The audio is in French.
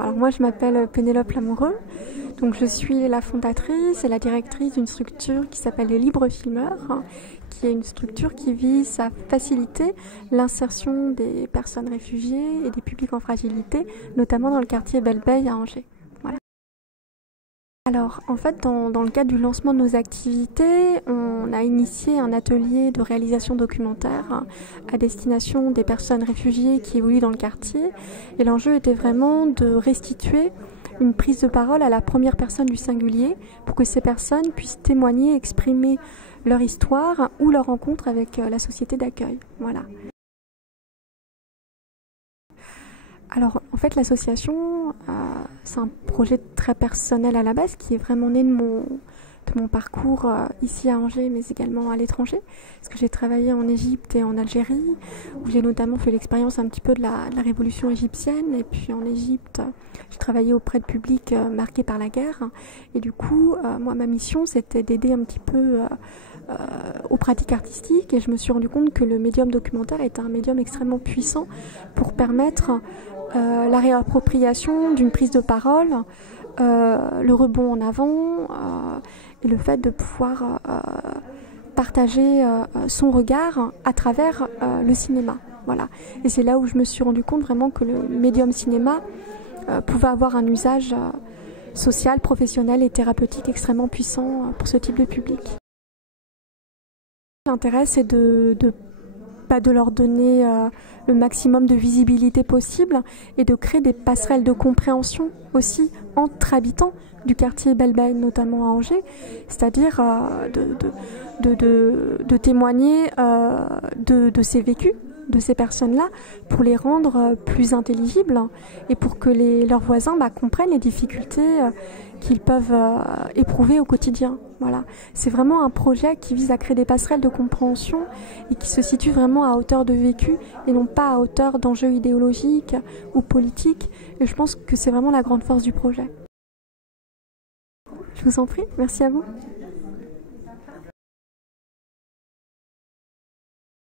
Alors moi je m'appelle Pénélope Lamoureux, donc je suis la fondatrice et la directrice d'une structure qui s'appelle les Libres Filmeurs, qui est une structure qui vise à faciliter l'insertion des personnes réfugiées et des publics en fragilité, notamment dans le quartier Belle-Beille à Angers. Voilà. Alors en fait dans le cadre du lancement de nos activités, on a initié un atelier de réalisation documentaire à destination des personnes réfugiées qui évoluent dans le quartier, et l'enjeu était vraiment de restituer une prise de parole à la première personne du singulier pour que ces personnes puissent témoigner, exprimer leur histoire ou leur rencontre avec la société d'accueil. Voilà. Alors en fait l'association, c'est un projet très personnel à la base qui est vraiment né de mon parcours ici à Angers mais également à l'étranger, parce que j'ai travaillé en Égypte et en Algérie où j'ai notamment fait l'expérience un petit peu de la révolution égyptienne, et puis en Égypte j'ai travaillé auprès de publics marqués par la guerre, et du coup moi ma mission c'était d'aider un petit peu aux pratiques artistiques, et je me suis rendu compte que le médium documentaire est un médium extrêmement puissant pour permettre la réappropriation d'une prise de parole, le rebond en avant et le fait de pouvoir partager son regard à travers le cinéma. Voilà. Et c'est là où je me suis rendu compte vraiment que le médium cinéma pouvait avoir un usage social, professionnel et thérapeutique extrêmement puissant pour ce type de public. L'intérêt, c'est de leur donner le maximum de visibilité possible et de créer des passerelles de compréhension aussi entre habitants du quartier Belle-Beille, notamment à Angers, c'est-à-dire de témoigner de ces vécus, de ces personnes-là, pour les rendre plus intelligibles et pour que leurs voisins comprennent les difficultés qu'ils peuvent éprouver au quotidien. Voilà. C'est vraiment un projet qui vise à créer des passerelles de compréhension et qui se situe vraiment à hauteur de vécu et non pas à hauteur d'enjeux idéologiques ou politiques. Et je pense que c'est vraiment la grande force du projet. Je vous en prie, merci à vous.